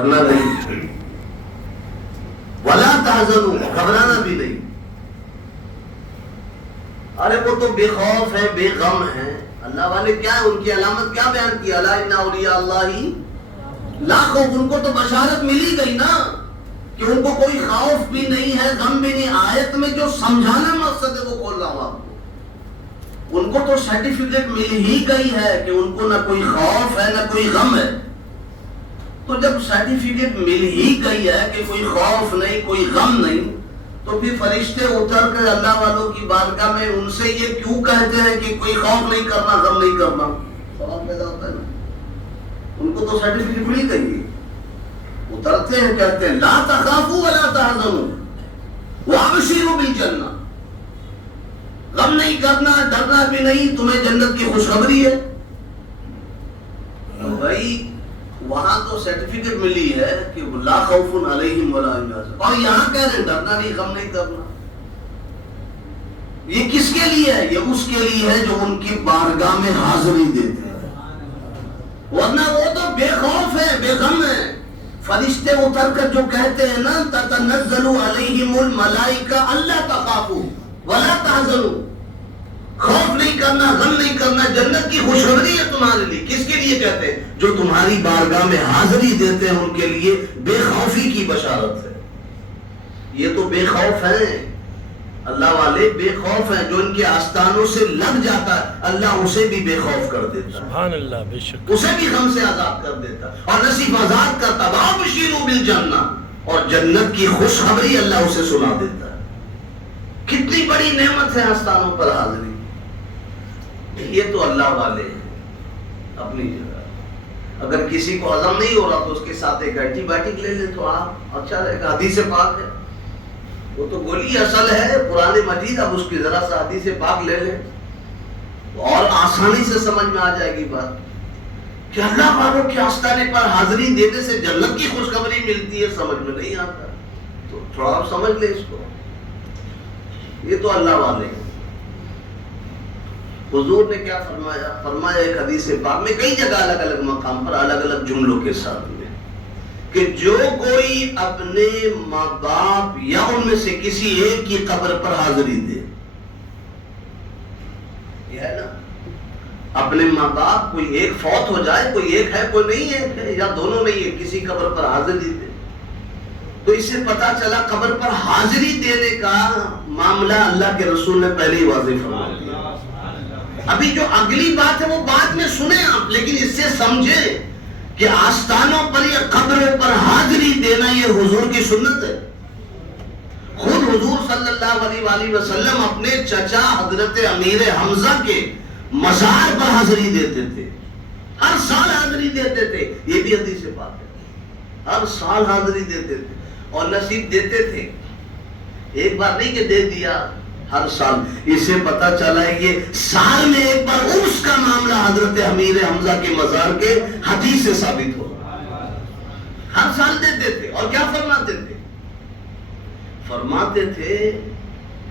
کرنا نہیں، ولا تحزنوا، گھبرانا بھی نہیں. ارے وہ تو بے خوف ہے، بے غم ہے. اللہ والے کیا ہے، ان کی علامت کیا بیان کی؟ الا ان اولیاء اللہ لا خوف. ان کو تو بشارت ملی گئی نا کہ ان کو کوئی خوف بھی نہیں ہے، غم بھی نہیں. آیت میں جو سمجھانا مقصد ہے وہ کھول رہا ہوں آپ کو. ان کو تو سرٹیفکیٹ مل ہی گئی ہے کہ ان کو نہ کوئی خوف ہے نہ کوئی غم ہے. تو جب سرٹیفکیٹ مل ہی گئی ہے کہ کوئی خوف نہیں، کوئی غم نہیں، تو پھر فرشتے اتر کر اللہ والوں کی بارگاہ میں ان سے یہ کیوں کہتے ہیں کہ کوئی خوف نہیں کرنا، غم نہیں کرنا؟ سوال پیدا ہوتا ہے نا. ان کو تو سرٹیفکیٹ مل گئی ہے. اترتے ہیں، کہتے ہیں لا تخافوا ولا تحزنوا وابشروا بالجنہ. غم نہیں کرنا، ڈرنا بھی نہیں، تمہیں جنت کی خوشخبری ہے. بھائی وہاں تو سرٹیفکیٹ ملی ہے کہ لا خوف علیہم ولا هم يحزنون، اور یہاں کہہ رہے ہیں ڈرنا نہیں، غم نہیں کرنا. یہ کس کے لیے ہے؟ یہ اس کے لیے ہے جو ان کی بارگاہ میں حاضری دیتے ہیں. ورنہ وہ تو بے خوف ہے، بے غم ہے. فرشتے اتر کر جو کہتے ہیں نا تتنزل علیہم الملائکہ الا تخافوا ولا تحزنوا، خوف نہیں کرنا، غم نہیں کرنا، جنت کی خوشخبری ہے تمہارے لیے. کس کے لیے کہتے ہیں؟ جو تمہاری بارگاہ میں حاضری دیتے ہیں ان کے لیے بے خوفی کی بشارت ہے. یہ تو بے خوف ہیں، اللہ والے بے خوف ہیں. جو ان کے آستانوں سے لگ جاتا ہے اللہ اسے بھی بے خوف کر دیتا ہے. سبحان اللہ، بے شک. اسے بھی غم سے آزاد کر دیتا ہے اور نصیب آزاد کرتا. وابشروا بالجنہ، اور جنت کی خوشخبری اللہ اسے سنا دیتا ہے. کتنی بڑی نعمت ہے آستانوں پر حاضری. یہ تو اللہ والے ہیں اپنی جگہ. اگر کسی کو ہضم نہیں ہو رہا تو اس کے ساتھ ایک اینٹی بائیوٹک لے لے تو اچھا رہے گا. حدیث پاک ہے، وہ تو گولی اصل ہے قرآن مجید. اب اس کی ذرا سا حدیث پاک لے لیں اور آسانی سے سمجھ میں آ جائے گی بات کہ اللہ والوں کے آستانے پر حاضری دینے سے جنت کی خوشخبری ملتی ہے. سمجھ میں نہیں آتا تو تھوڑا آپ سمجھ لیں اس کو. یہ تو اللہ والے ہیں. حضور نے کیا فرمایا؟ فرمایا ایک حدیث پاک میں کئی جگہ الگ الگ مقام پر الگ الگ جملوں کے ساتھ میں کہ جو کوئی اپنے ماں باپ یا ان میں سے کسی ایک کی قبر پر حاضری دے، یہ ہے نا، اپنے ماں باپ کوئی ایک فوت ہو جائے، کوئی ایک ہے کوئی نہیں ہے یا دونوں نہیں ہے، کسی قبر پر حاضری دے، تو اس سے پتا چلا قبر پر حاضری دینے کا معاملہ اللہ کے رسول نے پہلے ہی واضح فرما دیا. ابھی جو اگلی بات ہے وہ بعد میں سنیں آپ، لیکن اس سے سمجھیں کہ آستانوں پر یا قبروں پر حاضری دینا یہ حضور کی سنت ہے. خود حضور صلی اللہ علیہ وآلہ وسلم اپنے چچا حضرت امیر حمزہ کے مزار پر حاضری دیتے تھے. ہر سال حاضری دیتے تھے. یہ بھی حدیث پاک ہے، ہر سال حاضری دیتے تھے اور نصیب دیتے تھے. ایک بار نہیں کہ دے دیا، ہر سال. اسے پتا چلا ہے کہ سال میں ایک بار اس کا معاملہ حضرت امیر حمزہ کے مزار کے حدیث سے ثابت ہو. ہر سال دیتے تھے. اور کیا فرماتے تھے؟ فرماتے تھے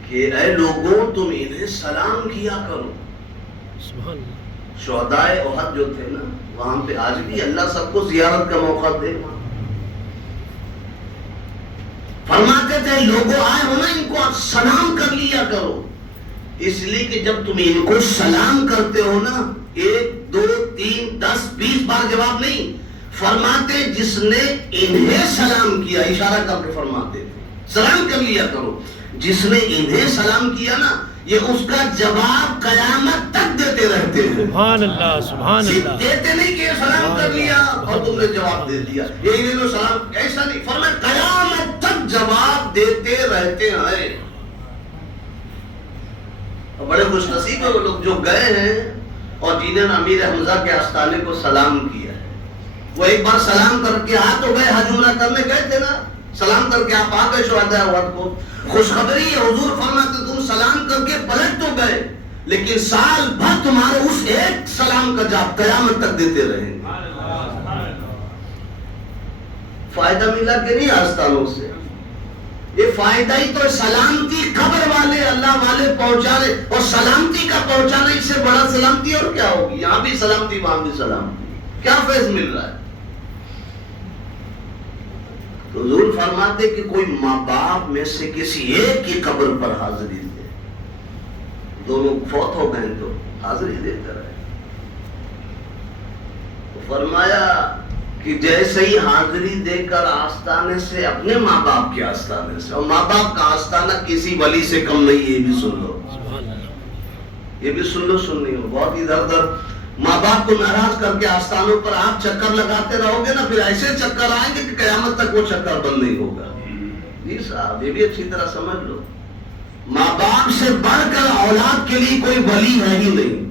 کہ اے لوگوں تم انہیں سلام کیا کرو. سبحان اللہ. شہدائے احد جو تھے نا وہاں پہ آج بھی اللہ سب کو زیارت کا موقع دے. فرماتے تھے لوگوں آئے ہو نا ان کو سلام کر لیا کرو. اس لیے کہ جب تم ان کو سلام کرتے ہو نا 1 2 3 10 20 بار جواب نہیں فرماتے، جس نے انہیں سلام کیا اشارہ کر کے فرماتے تھے سلام کر لیا کرو. جس نے انہیں سلام کیا نا یہ اس کا جواب قیامت تک دیتے رہتے ہیں. سبحان اللہ، سبحان اللہ. دیتے نہیں کہ سلام کر لیا اور تم نے جواب دے دیا، یہ لو سلام، ایسا نہیں. فرمایا قیامت تک جواب دیتے رہتے ہیں. بڑے خوش نصیب ہیں وہ لوگ جو گئے ہیں اور جنہوں نے امیر حمزہ کے آستانے کو سلام کیا ہے. وہ ایک بار سلام کر کے آ تو گئے، حج عمرہ کرنے گئے تھے نا، سلام کر کے آپ آ گئے شہدائے احد کو. خوشخبری ہے، حضور فرماتے تم سلام کر کے پلٹ تو گئے لیکن سال بھر تمہارے اس ایک سلام کا جواب قیامت تک دیتے رہیں گے. فائدہ ملا کہ نہیں آستانوں سے؟ یہ فائدہ ہی تو سلامتی قبر والے اللہ والے پہنچا رہے، اور سلامتی کا پہنچانا اس سے بڑا سلامتی اور کیا ہوگی؟ یہاں بھی سلامتی وہاں بھی سلامتی. کیا فیض مل رہا ہے؟ تو حضور فرماتے کہ کوئی ماں باپ میں سے کسی ایک کی قبر پر حاضری دے، دونوں فوت ہو گئے تو حاضری دے کر آئے۔ تو فرمایا کہ جیسے ہی حاضری دے کر آستانے سے، اپنے ماں باپ کے آستانے سے، اور ماں باپ کا آستانہ کسی ولی سے کم نہیں، یہ بھی سن لو، سبحان اللہ، یہ بھی سن لو، سننی ہو بہت ادھر ادھر ماں باپ کو ناراض کر کے آستانوں پر آپ چکر لگاتے رہو گے نا، پھر ایسے چکر آئیں گے کہ قیامت تک وہ چکر بند نہیں ہوگا۔ جی صاحب، یہ بھی اچھی طرح سمجھ لو، ماں باپ سے بڑھ کر اولاد کے لیے کوئی ولی ہے ہی نہیں،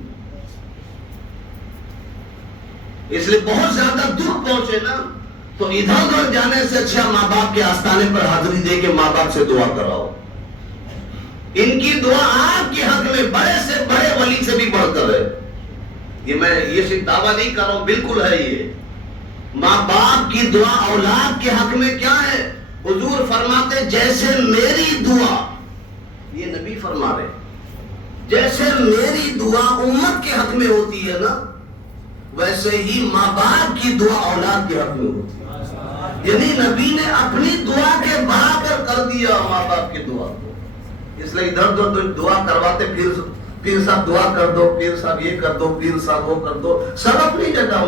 اس لیے بہت زیادہ دکھ پہنچے نا تو ادھر ادھر جانے سے اچھا ماں باپ کے آستانے پر حاضری دے کے ماں باپ سے دعا کراؤ۔ ان کی دعا آپ کے حق میں بڑے سے بڑے ولی سے بھی بڑھ کر ہے۔ یہ میں یہ صرف دعویٰ نہیں کر رہا ہوں، بالکل ہے یہ۔ ماں باپ کی دعا اولاد کے حق میں کیا ہے؟ حضور فرماتے جیسے میری دعا، یہ نبی فرما رہے، جیسے میری دعا امت کے حق میں ہوتی ہے نا، ویسے ہی ماں باپ کی دعا اولاد کے حق میں ہوتی ہے۔ یعنی نبی نے اپنی دعا کے برابر کر دیا ماں باپ کی دعا کو۔ اس لیے ادھر ادھر دعا کرواتے، پھر صاحب دعا کر دو، پھر صاحب یہ کر دو، پھر صاحب وہ کر دو، سب اپنی جگہ